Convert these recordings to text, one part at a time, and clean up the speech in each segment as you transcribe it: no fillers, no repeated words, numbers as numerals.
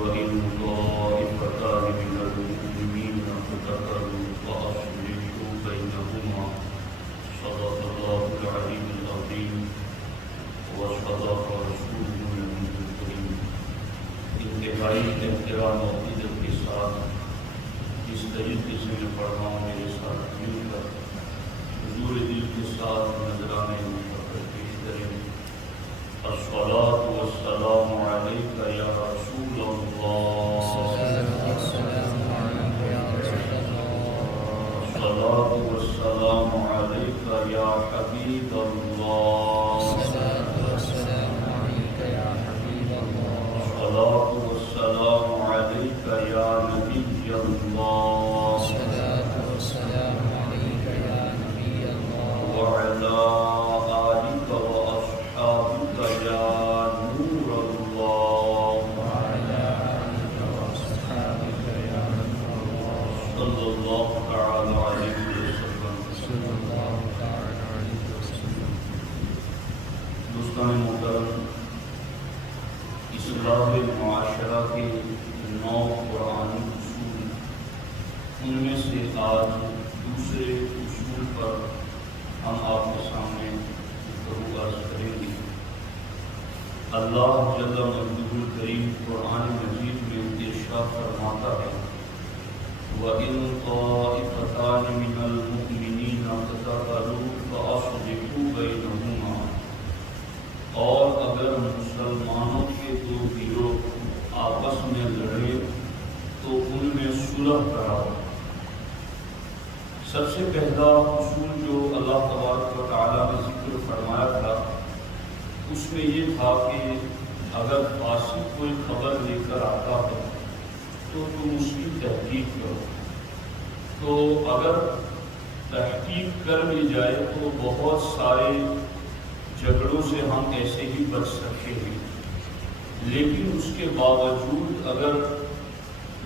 وإن طائفتان من المؤمنين اقتتلوا فأصلحوا بينهما صدق الله العلي العظيم وصدق رسوله النبي الكريم۔ انتہائی احترام و عزت کے ساتھ اس طریقے سے میں پڑھ رہا ہوں، میرے ساتھ مل کر حضور دل کے ساتھ نذرانے مقرر پیش کریں۔ الصلاۃ والسلام علیک یا رسول اللہ، الصلاۃ والسلام علیک یا حبیب اللہ، الصلاۃ والسلام علیک یا نبی اللہ، وعلی آلک واصحابک یا نور اللہ، صلی اللہ تعالی علیہ وسلم۔ دوستان محترم، اصلاح معاشرہ کے 9 قرآنی اصول، ان میں سے آج دوسرے اصول پر ہم آپ کے سامنے گفتگو عرض کریں گے۔ اللہ جل مجدہ الکریم قرآن مجید میں ارشاد فرماتا ہے وَإِن طَائِفَتَانِ مِنَ الْمُؤْمِنِينَ اقْتَتَلُوا فَأَصْلِحُوا بَيْنَهُمَا، اور اگر مسلمانوں کے 2 گروہ آپس میں لڑے تو ان میں صلح کراؤ۔ سب سے پہلا اصول جو اللہ تبارک و تعالیٰ نے ذکر فرمایا تھا اس میں یہ تھا کہ اگر فاسق کوئی خبر لے کر آتا ہے تو تم اس کی تحقیق کرو۔ تو اگر تحقیق کر لی جائے تو بہت سارے جھگڑوں سے ہم ایسے ہی بچ سکتے ہیں، لیکن اس کے باوجود اگر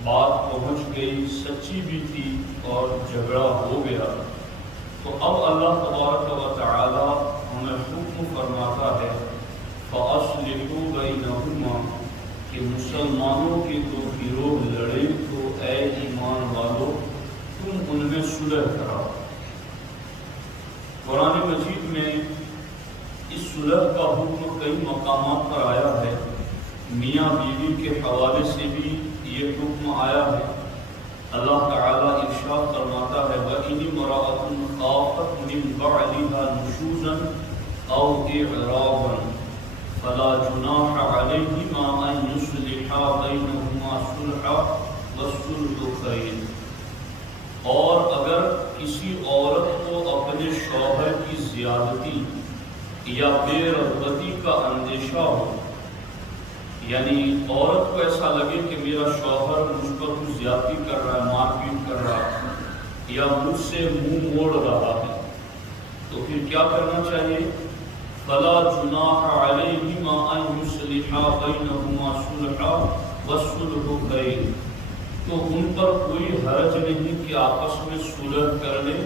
بات پہنچ گئی، سچی بھی تھی اور جھگڑا ہو گیا، تو اب اللہ تبارک و تعالی ہمیں حکم فرماتا ہے فَأَصْلِحُوا بَيْنَهُمَا، کہ مسلمانوں کے 2 گروہ لڑے تو اے ایمان والو تم ان میں صلح کراؤ۔ قرآن مجید میں اس صلح کا حکم کئی مقامات پر آیا ہے، میاں بیوی کے حوالے سے بھی یہ حکم آیا ہے۔ اللہ تعالیٰ ارشاد فرماتا ہے وَإِنِ امْرَأَةٌ خَافَتْ مِنْ بَعْلِهَا نُشُوزًا أَوْ إِعْرَاضًا فَلَا جُنَاحَ عَلَيْهِمَا أَنْ يُصْلِحَا بَيْنَهُمَا صُلْحًا وَالصُّلْحُ خَيْرٌ، اور اگر کسی عورت کو اپنے شوہر کی زیادتی یا بے رغبتی کا اندیشہ ہو، یعنی عورت کو ایسا لگے کہ میرا شوہر مجھ پر کچھ زیادتی کر رہا ہے، مار پیٹ کر رہا ہے یا مجھ سے منہ موڑ رہا ہے، تو پھر کیا کرنا چاہیے؟ فَلَا جُنَاحَ عَلَيْهِمَا أَن يُصْلِحَا بَيْنَهُمَا صُلْحًا وَالصُّلْحُ خَيْرٌ، تو ان پر کوئی حرج نہیں کہ آپس میں صلح کر لیں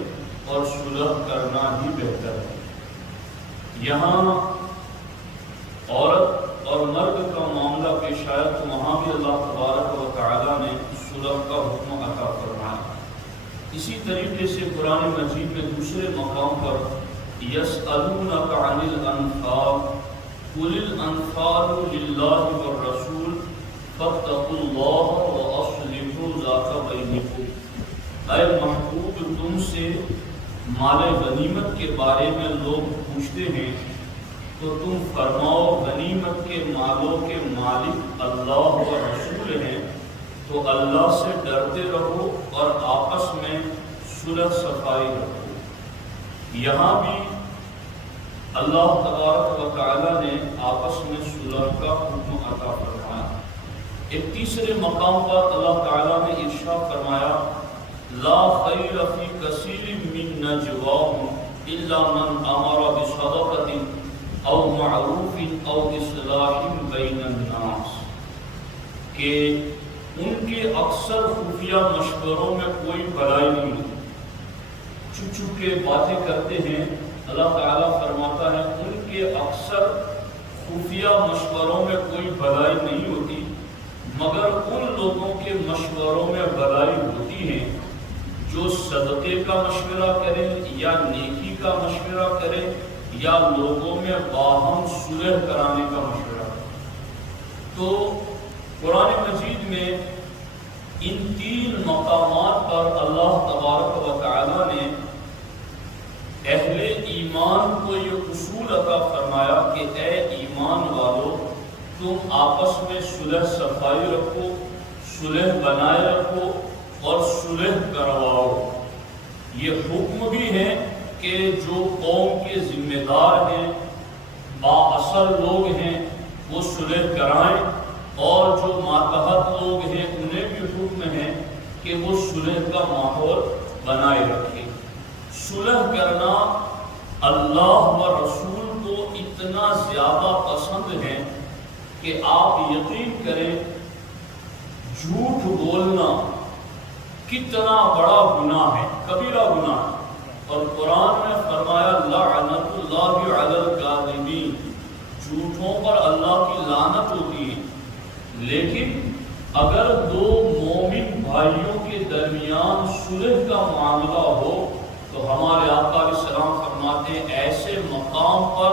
اور صلح کرنا ہی بہتر ہے۔ یہاں عورت اور مرد کا معاملہ پیش آیا تو وہاں بھی اللہ تبارک و تعالیٰ نے صلح کا حکم عطا فرمایا۔ اسی طریقے سے قرآن مجید میں دوسرے مقام پر یسألونک عن الانفال قل الانفال للہ والرسول فاتقوا اللہ واصلحوا ذات بینکم، اے محبوب تم سے مال غنیمت کے بارے میں لوگ پوچھتے ہیں تو تم فرماؤ غنیمت کے مالوں کے مالک اللہ و رسول ہیں، تو اللہ سے ڈرتے رہو اور آپس میں صلح صفائی رکھو۔ یہاں بھی اللہ تبارک و تعالی نے آپس میں صلح کا حکم عطا فرمایا۔ ایک تیسرے مقام پر اللہ تعالیٰ نے ارشاد فرمایا لا خیر فی کثیر من نجواہم الا من امر بصدقۃ او معروف او اصلاح بین الناس، کہ ان کے اکثر خفیہ مشوروں میں کوئی بھلائی نہیں ہوتی، چھپ چھپ کے باتیں کرتے ہیں۔ اللہ تعالیٰ فرماتا ہے ان کے اکثر خفیہ مشوروں میں کوئی بھلائی نہیں ہوتی مگر ان لوگوں کے مشوروں میں بھلائی ہوتی ہے جو صدقے کا مشورہ کریں یا نیکی کا مشورہ کریں یا لوگوں میں باہم صلح کرانے کا مشورہ کریں۔ تو قرآن مجید میں ان 3 مقامات پر اللہ تبارک و تعالی نے اہل ایمان کو یہ اصول عطا فرمایا کہ اے ایمان والو، تم آپس میں صلح صفائی رکھو، صلح بنائے رکھو اور صلح کرواؤ۔ یہ حکم بھی ہے کہ جو قوم کے ذمہ دار ہیں، بااثر لوگ ہیں، وہ صلح کرائیں، اور جو ماتحت لوگ ہیں انہیں بھی حکم ہے کہ وہ صلح کا ماحول بنائے رکھیں۔ صلح کرنا اللہ و رسول کو اتنا زیادہ پسند ہے کہ آپ یقین کریں جھوٹ بولنا کتنا بڑا گناہ ہے، کبیرہ گناہ ہے، اور قرآن میں فرمایا لعنت اللہ علی الکاذبین، جھوٹوں پر اللہ کی لعنت ہوتی ہے۔ لیکن اگر 2 مومن بھائیوں کے درمیان صلح کا معاملہ ہو تو ہمارے آقا علیہ السلام فرماتے ہیں ایسے مقام پر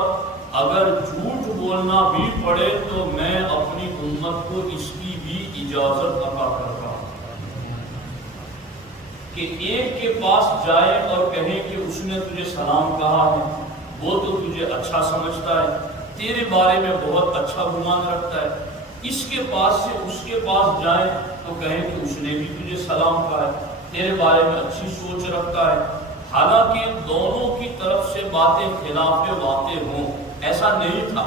اگر جھوٹ بولنا بھی پڑے تو میں اپنی امت کو اس کی بھی اجازت عطا کرتا ہوں کہ ایک کے پاس جائے اور کہیں کہ اس نے تجھے سلام کہا ہے، وہ تو تجھے اچھا سمجھتا ہے، تیرے بارے میں بہت اچھا گمان رکھتا ہے، اس کے پاس سے اس کے پاس جائیں تو کہیں کہ اس نے بھی تجھے سلام کہا ہے، تیرے بارے میں اچھی سوچ رکھتا ہے، حالانکہ دونوں کی طرف سے باتیں خلاف واقع ہوں، ایسا نہیں تھا،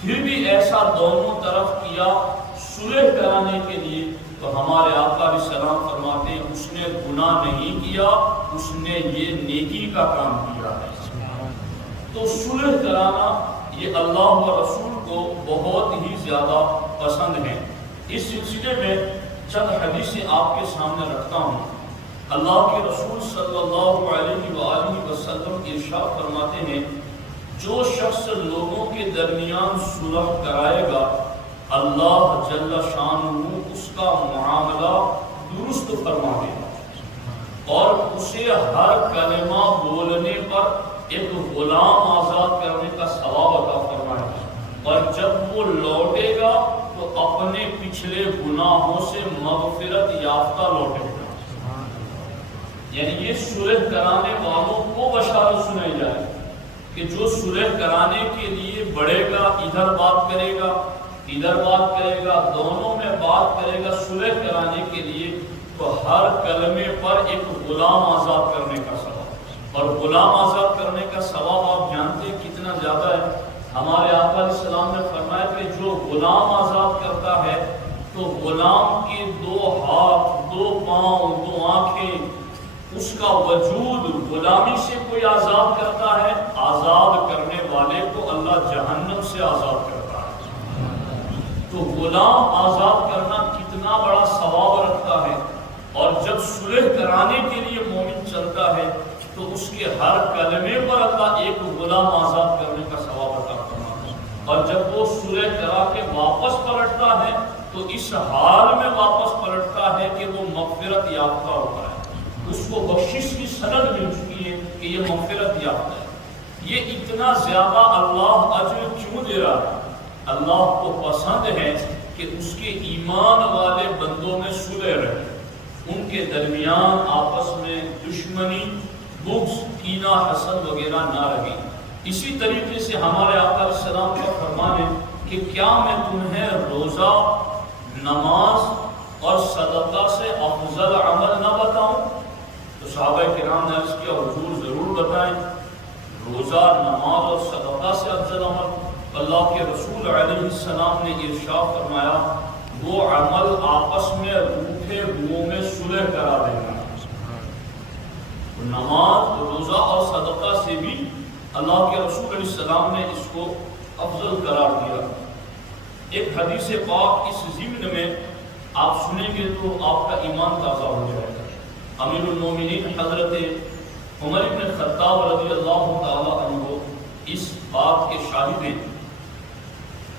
پھر بھی ایسا دونوں طرف کیا صلح کرانے کے لیے، تو ہمارے آقا علیہ السلام فرماتے ہیں اس نے گناہ نہیں کیا، اس نے یہ نیکی کا کام کیا ہے۔ تو صلح کرانا یہ اللہ و رسول کو بہت ہی زیادہ پسند ہے۔ اس سلسلے میں چند حدیثیں آپ کے سامنے رکھتا ہوں۔ اللہ کے رسول صلی اللہ علیہ وآلہ وسلم ارشاد فرماتے ہیں جو شخص لوگوں کے درمیان صلح کرائے گا اللہ جل شانہ اس کا معاملہ درست فرما دے گا اور اسے ہر کلمہ بولنے پر ایک غلام آزاد کرنے کا ثواب عطا فرمائے گا، اور جب وہ لوٹے گا تو اپنے پچھلے گناہوں سے مغفرت یافتہ لوٹے گا۔ یعنی یہ صلح کرانے والوں کو بشارت سنائی جائے کہ جو صلح کرانے کے لیے بڑھے گا، ادھر بات کرے گا ادھر بات کرے گا، دونوں میں بات کرے گا صلح کرانے کے لیے، تو ہر کلمے پر ایک غلام آزاد کرنے کا ثواب، اور غلام آزاد کرنے کا ثواب آپ جانتے ہیں کتنا زیادہ ہے۔ ہمارے آقا علیہ السلام نے فرمایا کہ جو غلام آزاد کرتا ہے تو غلام کے 2 ہاتھ، 2 پاؤں، 2 آنکھیں، اس کا وجود غلامی سے کوئی آزاد کرتا ہے، آزاد کرنے والے کو اللہ جہنم سے آزاد کرتا ہے۔ تو غلام آزاد کرنا کتنا بڑا ثواب رکھتا ہے، اور جب صلح کرانے کے لیے مومن چلتا ہے تو اس کے ہر کلمے پر اللہ ایک غلام آزاد کرنے کا ثواب عطا فرماتا ہے، اور جب وہ صلح کرا کے واپس پلٹتا ہے تو اس حال میں واپس پلٹتا ہے کہ وہ مغفرت یافتہ ہوتا ہے، اس کو بخشش کی سند مل چکی ہے کہ یہ مغفرت یافتہ ہے۔ یہ اتنا زیادہ اللہ اجر کیوں دے رہا ہے؟ اللہ کو پسند ہے کہ اس کے ایمان والے بندوں میں صلح رہے، ان کے درمیان آپس میں دشمنی، بغض، کینہ، حسد وغیرہ نہ رہے۔ اسی طریقے سے ہمارے آقا علیہ السلام کا فرمان ہے کہ کیا میں تمہیں روزہ، نماز اور صدقہ سے افضل عمل نہ بتاؤں؟ تو صحابہ کرام نے عرض کیا حضور ضرور بتائیں۔ روزہ، نماز اور صدقہ سے افضل عمل؟ اللہ کے رسول علیہ السلام نے ارشاد فرمایا وہ عمل آپس میں روٹھے ہوئوں میں صلح کرا دینا۔ نماز، روزہ اور صدقہ سے بھی اللہ کے رسول علیہ السلام نے اس کو افضل قرار دیا۔ ایک حدیث پاک اس ضمن میں آپ سنیں گے تو آپ کا ایمان تازہ ہو جائے گا۔ امیر المومنین حضرت عمر بن خطاب رضی اللہ تعالی عنہ اس بات کے شاہد ہیں۔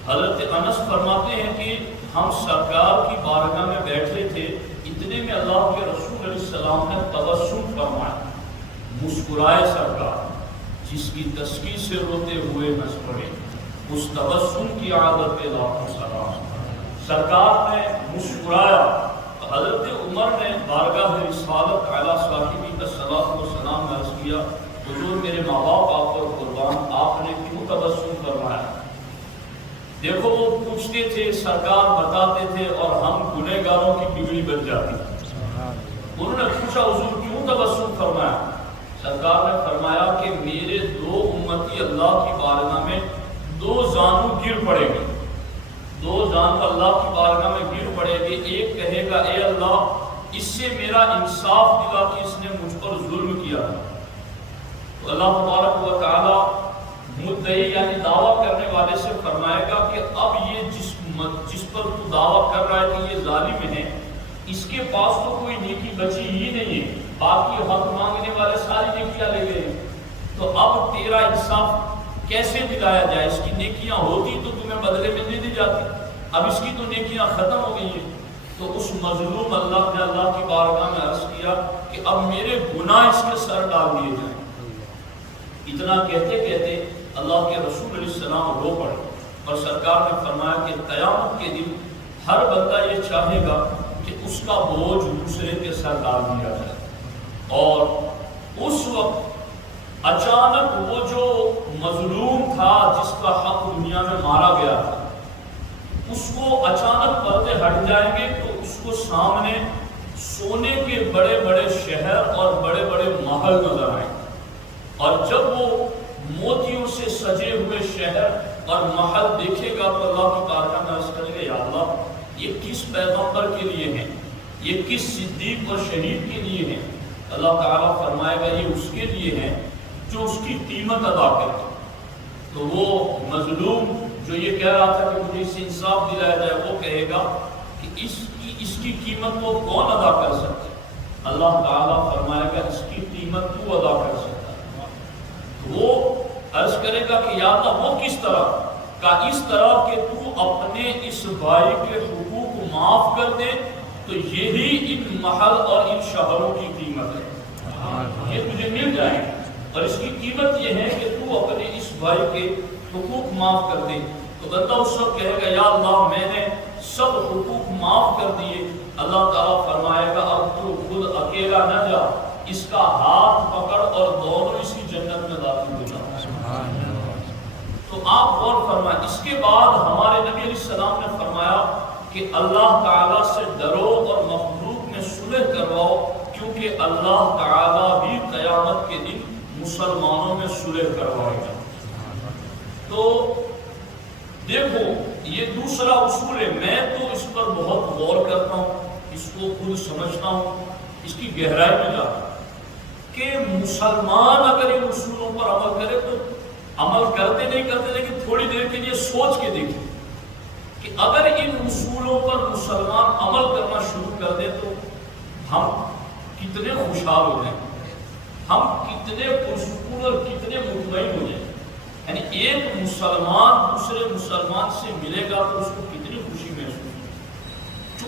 حضرت انس فرماتے ہیں کہ ہم سرکار کی بارگاہ میں بیٹھے تھے، اتنے میں اللہ کے رسول علیہ السلام نے تبسم فرمایا، مسکرائے سرکار، جس کی تسکی سے روتے ہوئے ہنس پڑے، اس تبسم کی عادت پہ لاکھوں سلام۔ سرکار نے مسکرایا۔ حضرت عمر نے بارگاہ رسالت اعلیٰ صاحبی کا صلاۃ و سلام میں عرض کیا، حضور میرے ماں باپ آپ پر قربان، آپ نے کیوں تبسم فرمایا؟ دیکھو وہ پوچھتے تھے، سرکار بتاتے تھے، اور ہم گنہگاروں کی بگڑی بن جاتی۔ انہوں نے پوچھا حضور کیوں تبسم فرمایا؟ سرکار نے فرمایا کہ میرے دو امتی اللہ کی بارگاہ میں دو زانو گر پڑے گے، دو جان اللہ کی بارگاہ میں گر پڑے گی۔ ایک کہے گا اے اللہ اس سے میرا انصاف دلا کہ اس نے مجھ پر ظلم کیا، تو اللہ تبارک و تعالی مدعی یعنی دعویٰ کرنے والے سے فرمائے گا کہ اب یہ جس پر تو دعویٰ کر رہا ہے کہ یہ ظالم ہے، اس کے پاس تو کوئی نیکی بچی ہی نہیں ہے، باقی حق مانگنے والے ساری نیکیاں لے گئے، تو اب تیرا انصاف کیسے دلایا جائے؟ اس کی نیکیاں ہوتی تو تمہیں بدلے ملنے دی جاتی، اب اس کی تو نیکیاں ختم ہو گئی ہیں۔ تو اس مظلوم اللہ نے اللہ کی بارگاہ میں عرض کیا کہ اب میرے گناہ اس کے سر ڈال دیے جائیں۔ اتنا کہتے کہتے اللہ کے رسول علیہ السلام رو پڑے، اور سرکار نے فرمایا کہ قیامت کے دن ہر بندہ یہ چاہے گا کہ اس کا بوجھ دوسرے کے سر ڈال دیا جائے، اور اس وقت اچانک وہ جو مظلوم تھا جس کا حق دنیا میں مارا گیا تھا، اس کو اچانک پردے ہٹ جائیں گے، تو اس کو سامنے سونے کے بڑے بڑے شہر اور بڑے بڑے محل نظر آئیں، اور جب وہ موتیوں سے سجے ہوئے شہر اور محل دیکھے گا تو اللہ کی بارگاہ میں عرض کرے گا یا اللہ یہ کس پیغمبر کے لیے ہیں، یہ کس صدیق اور شہید کے لیے ہیں؟ اللہ تعالیٰ فرمائے گا یہ اس کے لیے ہیں جو اس کی قیمت ادا کرے۔ تو وہ مظلوم جو یہ کہہ رہا تھا کہ مجھے اس سے انصاف دلایا جائے، وہ کہے گا کہ اس کی قیمت کو کون ادا کر سکتا ہے؟ اللہ تعالیٰ فرمائے گا اس کی قیمت تو ادا کر سکتا ہے۔ وہ عرض کرے گا کہ یا اللہ وہ کس طرح کا؟ اس طرح کہ تو اپنے اس بھائی کے حقوق معاف کر دے، تو یہی ان محل اور ان شہروں کی قیمت ہے، یہ تجھے مل جائیں گے، اور اس کی قیمت یہ ہے کہ تو اپنے اس بھائی کے حقوق معاف کر دے۔ تو بندہ اس وقت کہے گا یا اللہ میں نے سب حقوق معاف کر دیے۔ اللہ تعالیٰ فرمائے گا اب تو خود اکیلا نہ جا، اس کا ہاتھ پکڑ اور دونوں اسی جنت میں داخل ہو جا۔ تو آپ غور فرمائیں، اس کے بعد ہمارے نبی علیہ السلام نے فرمایا کہ اللہ تعالیٰ سے ڈرو اور مخلوق میں صلح کرواؤ، کیونکہ اللہ تعالیٰ بھی قیامت کے دن مسلمانوں میں صلح کروائے گا۔ تو دیکھو یہ دوسرا اصول ہے، میں تو اس پر بہت غور کرتا ہوں، اس کو خود سمجھتا ہوں، اس کی گہرائی میں جاتا ہوں کہ مسلمان اگر ان اصولوں پر عمل کرے تو عمل کرتے نہیں کرتے، لیکن تھوڑی دیر کے لیے سوچ کے دیکھیں کہ اگر ان اصولوں پر مسلمان عمل کرنا شروع کر دیں تو ہم کتنے خوشحال ہو جائیں، ہم کتنے پرسکون اور کتنے مطمئن ہو جائیں۔ یعنی ایک مسلمان دوسرے مسلمان سے ملے گا تو اس کو کتنی خوشی محسوس، جو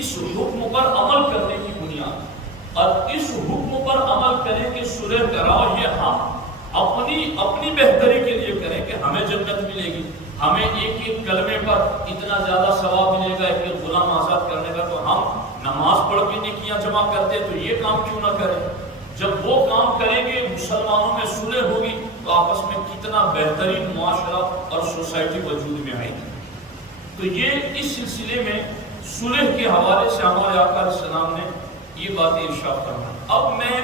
اس حکم پر عمل کرنے کی بنیاد اور اس حکم پر عمل کریں کہ صلح کراؤ، یہ ہم اپنی بہتری کے لیے کریں کہ ہمیں جنت ملے گی، ہمیں ایک ایک کلمے پر اتنا زیادہ ثواب ملے گا، ایک ایک غلام آزاد کرنے کا، تو ہم نماز پڑھ کے نیکیاں جمع کرتے تو یہ کام کیوں نہ کریں؟ جب وہ کام کریں گے مسلمانوں میں صلح ہوگی تو آپس میں کتنا بہترین معاشرہ اور سوسائٹی وجود میں آئے گی۔ تو یہ اس سلسلے میں صلح کے حوالے سے ہمارے آقا علیہ السلام نے یہ باتیں ارشاد فرمائی۔ اب میں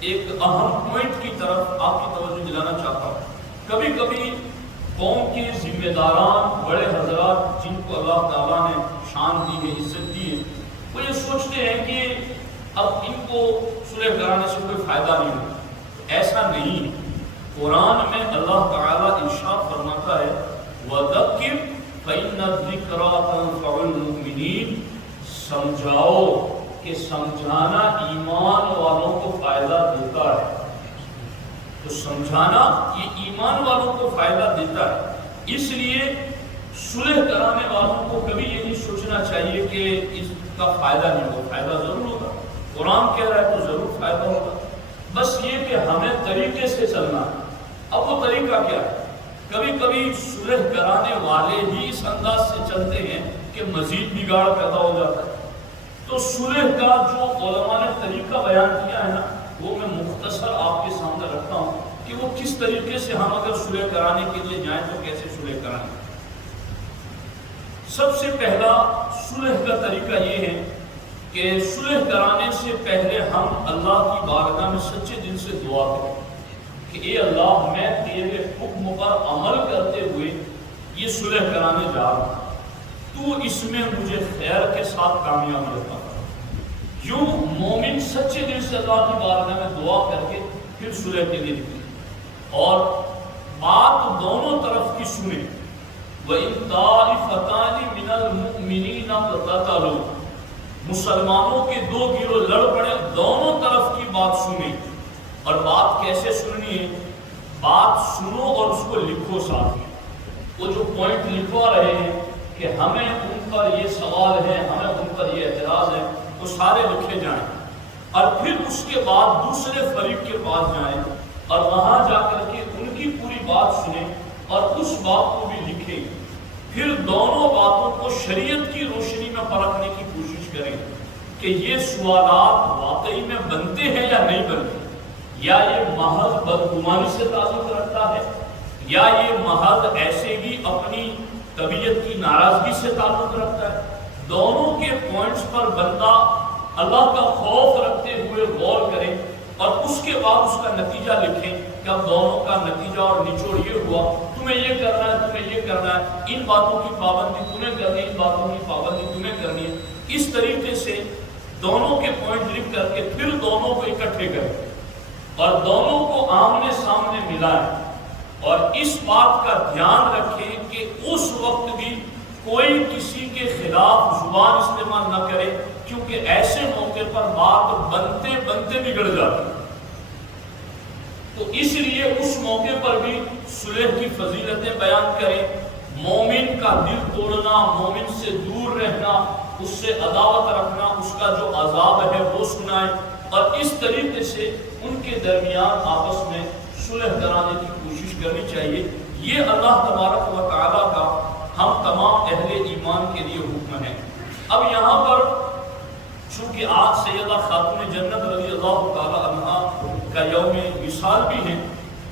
ایک اہم پوائنٹ کی طرف آپ کی توجہ دلانا چاہتا ہوں۔ کبھی کبھی قوم کے ذمہ داران بڑے حضرات جن کو اللہ تعالیٰ نے شان دی ہے، عزت دی ہے، وہ یہ سوچتے ہیں کہ اب ان کو صلح کرانے سے کوئی فائدہ نہیں ہوگا۔ ایسا نہیں، قرآن میں اللہ تعالیٰ ارشاد فرماتا ہے وَذَكِّرْ فَإِنَّ الذِّكْرَىٰ تَنفَعُ الْمُؤْمِنِينَ، سمجھاؤ کہ سمجھانا ایمان والوں کو فائدہ دیتا ہے۔ تو سمجھانا یہ ایمان والوں کو فائدہ دیتا ہے، اس لیے صلح کرانے والوں کو کبھی یہ نہیں سوچنا سمجھنا چاہیے کہ اس کا فائدہ نہیں ہوگا، فائدہ ضرور ہوگا، قرآن کہہ رہا ہے تو ضرور فائدہ ہوگا، بس یہ کہ ہمیں طریقے سے چلنا ہے۔ اب وہ طریقہ کیا ہے؟ کبھی کبھی صلح کرانے والے ہی اس انداز سے چلتے ہیں کہ مزید بگاڑ پیدا ہو جاتا ہے۔ تو صلح کا جو علماء نے طریقہ بیان کیا ہے نا، وہ میں مختصر آپ کے سامنے رکھتا ہوں کہ وہ کس طریقے سے ہم اگر صلح کرانے کے لیے جائیں تو کیسے صلح کرائیں۔ سب سے پہلا صلح کا طریقہ یہ ہے کہ صلح کرانے سے پہلے ہم اللہ کی بارگاہ میں سچے دل سے دعا کریں کہ اے اللہ، میں تیرے حکم پر عمل کرتے ہوئے یہ صلح کرانے جا رہا ہوں، تو اس میں مجھے خیر کے ساتھ کامیاب رکھا۔ یوں مومن سچے دل سے اللہ کی بارگاہ میں دعا کر کے پھر صلح کے لیے نکلے اور بات دونوں طرف کی سنیں۔ وَإِن طَائِفَتَانِ مِنَ الْمُؤْمِنِينَ اقْتَتَلُوا، مسلمانوں کے دو گروہ لڑ پڑے، دونوں طرف کی بات سنیں۔ اور بات کیسے سننی ہے؟ بات سنو اور اس کو لکھو ساتھ میں۔ وہ جو پوائنٹ لکھوا رہے ہیں کہ ہمیں ان پر یہ سوال ہے، ہمیں ان پر یہ اعتراض ہے، وہ سارے لکھے جائیں اور پھر اس کے بعد دوسرے فریق کے پاس جائیں اور وہاں جا کر کے ان کی پوری بات سنیں اور اس بات کو بھی لکھیں۔ پھر دونوں باتوں کو شریعت کی روشنی میں پرکھنے کی کوشش کریں کہ یہ سوالات واقعی میں بنتے ہیں یا نہیں بنتے، یا یہ محض بدگمانی سے تعلق رکھتا ہے، یا یہ محض ایسے ہی اپنی طبیعت کی ناراضگی سے تعلق رکھتا ہے۔ دونوں کے پوائنٹس پر بندہ اللہ کا خوف رکھتے ہوئے غور کرے اور اس کے بعد اس کا نتیجہ لکھیں کہ اب دونوں کا نتیجہ اور نچوڑ یہ ہوا، تمہیں یہ کرنا ہے، تمہیں یہ کرنا ہے، ان باتوں کی پابندی تمہیں کرنی ہے، ان باتوں کی پابندی تمہیں کرنی ہے۔ اس طریقے سے دونوں کے پوائنٹ لکھ کر کے پھر دونوں کو اکٹھے کریں اور دونوں کو آمنے سامنے ملائیں اور اس بات کا دھیان رکھیں کہ اس وقت بھی کوئی کسی کے خلاف زبان استعمال نہ کرے، کیونکہ ایسے موقع پر بات بنتے بنتے بگڑ جاتی ہے۔ تو اس لیے اس موقع پر بھی صلح کی فضیلتیں بیان کریں، مومن کا دل توڑنا، مومن سے دور رہنا، اس سے عداوت رکھنا، اس کا جو عذاب ہے وہ سنائیں اور اس طریقے سے ان کے درمیان آپس میں صلح کرانے کی کوشش کرنی چاہیے۔ یہ اللہ تبارک و تعالیٰ کا ہم تمام اہل ایمان کے لیے حکم ہے۔ اب یہاں پر چونکہ آج سیدہ خاتون جنت رضی اللہ تعالی عنہا کا یوم وصال بھی ہے،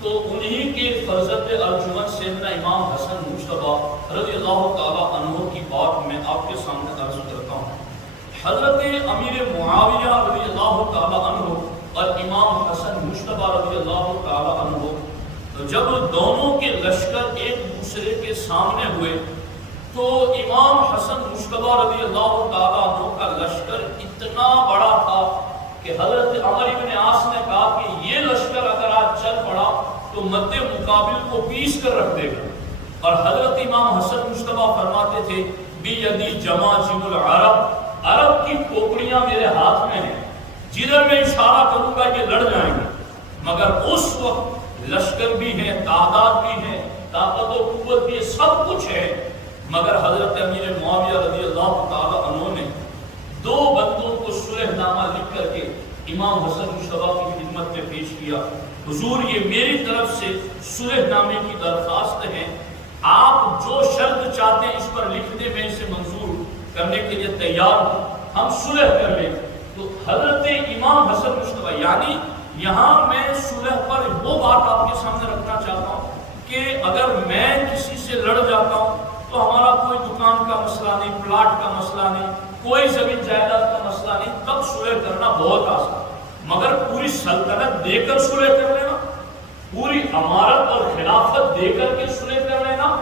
تو انہی کے فرزند ارجمند سیدنا امام حسن مجتبیٰ رضی اللہ تعالی عنہ کی بات میں آپ کے سامنے عرض کرتا ہوں۔ حضرت امیر معاویہ رضی اللہ تعالی عنہ اور امام حسن مجتبیٰ رضی اللہ تعالی عنہ جب دونوں کے لشکر ایک دوسرے کے سامنے ہوئے تو امام حسن مجتبیٰ رضی اللہ تعالیٰ عنہ کا لشکر اتنا بڑا تھا کہ حضرت عمر بن عاص نے کہا کہ یہ لشکر اگر آج چل پڑا تو مد مقابل کو پیس کر رکھ دے گا، اور حضرت امام حسن مجتبیٰ فرماتے تھے بیدی جماجم العرب، عرب کی کھوپڑیاں میرے ہاتھ میں ہیں، جدھر میں اشارہ کروں گا یہ لڑ جائیں گے۔ مگر اس وقت لشکر بھی ہے، تعداد بھی ہے، طاقت و قوت بھی ہے، سب کچھ ہے، مگر حضرت امیر معاویہ رضی اللہ تعالی عنہ نے دو بندوں کو صلح نامہ لکھ کر کے امام حسن مجتبیٰ کی خدمت میں پیش کیا۔ حضور، یہ میری طرف سے صلح نامے کی درخواست ہے، آپ جو شرط چاہتے ہیں اس پر لکھ دیں، میں اسے منظور کرنے کے لیے تیار ہوں، ہم صلح کر لیں۔ تو حضرت امام حسن مجتبیٰ، یعنی یہاں میں صلح پر وہ بات آپ کے سامنے رکھنا چاہتا ہوں کہ اگر میں کسی سے لڑ جاتا ہوں تو ہمارا کوئی دکان کا مسئلہ نہیں، پلاٹ کا مسئلہ نہیں، کوئی زمین جائیداد کا مسئلہ نہیں، تب صلح کرنا بہت آسان، مگر پوری سلطنت دے کر صلح کر لینا، پوری امارت اور خلافت دے کر کے صلح کر لینا،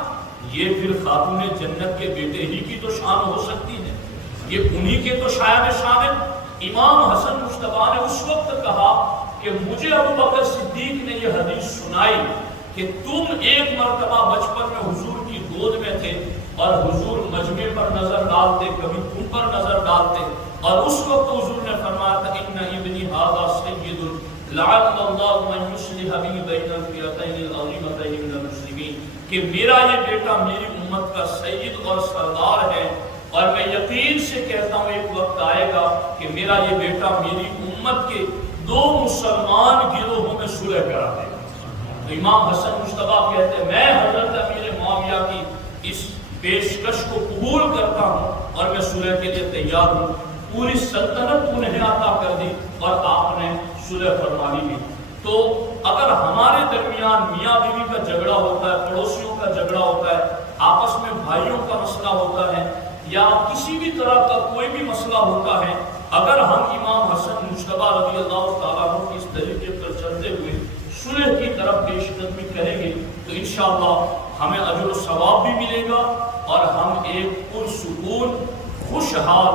یہ پھر خاتون جنت کے بیٹے ہی کی تو شان ہو سکتی ہے، یہ انہی کے تو شایان شان ہے۔ امام حسن مجتبیٰ نے اس وقت کہا کہ مجھے ابو بکر صدیق نے یہ حدیث سنائی کہ تم ایک مرتبہ بچپن میں حضور کی گود میں تھے اور حضور مجمع پر نظر ڈالتے، کبھی تم پر نظر ڈالتے، اور اس وقت حضور نے فرمایا تھا ان ابنی ھذا سید لعل اللہ من یصلح بہ بین الفئتین العظیمتین من المسلمین، کہ میرا یہ بیٹا میری امت کا سید اور سردار ہے، اور میں یقین کہ میرا یہ بیٹا میری امت کے 2 مسلمان گروہوں میں صلح کرا دے گا۔ تو امام حسن مجتبیٰ کہتے ہیں میں حضرت امیر معاویہ کی اس پیشکش کو قبول کرتا ہوں اور میں صلح کے لیے تیار ہوں۔ پوری سلطنت انہیں عطا کر دی اور آپ نے صلح فرما لی۔ تو اگر ہمارے درمیان میاں بیوی کا جھگڑا ہوتا ہے، پڑوسیوں کا جھگڑا ہوتا ہے، آپس میں بھائیوں کا مسئلہ ہوتا ہے، یا کسی بھی طرح کا کوئی بھی مسئلہ ہوتا ہے، اگر ہم امام حسن مجتبیٰ رضی اللہ تعالیٰ عنہ کی اس طریقے پر چلتے ہوئے صلح کی طرف پیش قدمی کریں گے تو انشاءاللہ ہمیں اجر و ثواب بھی ملے گا اور ہم ایک پرسکون خوشحال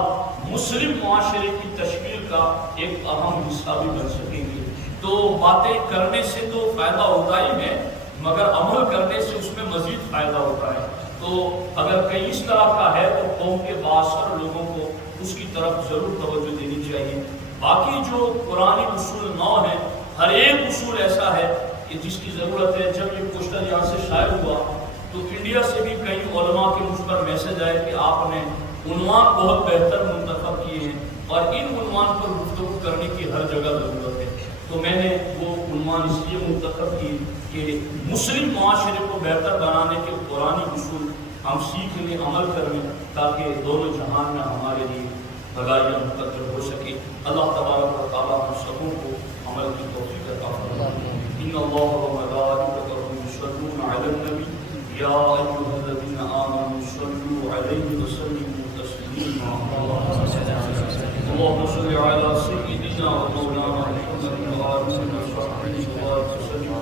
مسلم معاشرے کی تشکیل کا ایک اہم حصہ بھی بن سکیں گے۔ تو باتیں کرنے سے تو فائدہ ہوتا ہی ہے، مگر عمل کرنے سے اس میں مزید فائدہ ہوتا ہے۔ تو اگر کہیں اس طرح کا ہے تو قوم کے بااثر لوگوں کو اس کی طرف ضرور توجہ دینی چاہیے۔ باقی جو قرآنی اصول 9 ہیں، ہر ایک اصول ایسا ہے کہ جس کی ضرورت ہے۔ جب یہ پوسٹر یہاں سے شائع ہوا تو انڈیا سے بھی کئی علماء کے مجھ پر میسج آئے کہ آپ نے عنوان بہت بہتر منتخب کیے ہیں اور ان عنوان پر گفتگو کرنے کی ہر جگہ ضرورت ہے۔ تو میں نے وہ عنوان اس لیے منتخب کی کہ مسلم معاشرے کو بہتر بنانے کے قرآنی اصول ہم سیکھ لیں، عمل کر لیں، تاکہ دونوں جہان میں ہمارے لیے بھلائیاں مقدر ہو سکے۔ اللہ تبارک و تعالیٰ ہم سبوں کو عمل کی توفیق عطا فرمائے۔ ان اللہ و ملائکتہ یصلون علی النبی یا ایھا الذین آمنوا صلوا علیہ وسلموا تسلیما۔ اللهم صل على سيدنا ومولانا محمد وآله وصحبه وسلم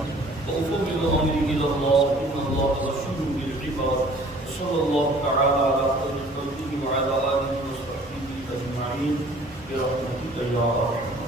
وأفوض أمري إلى الله إن الله بصير بالعباد صلى الله تعالى على خير خلقه وعلى آله وصحبه أجمعين برحمتك يا أرحم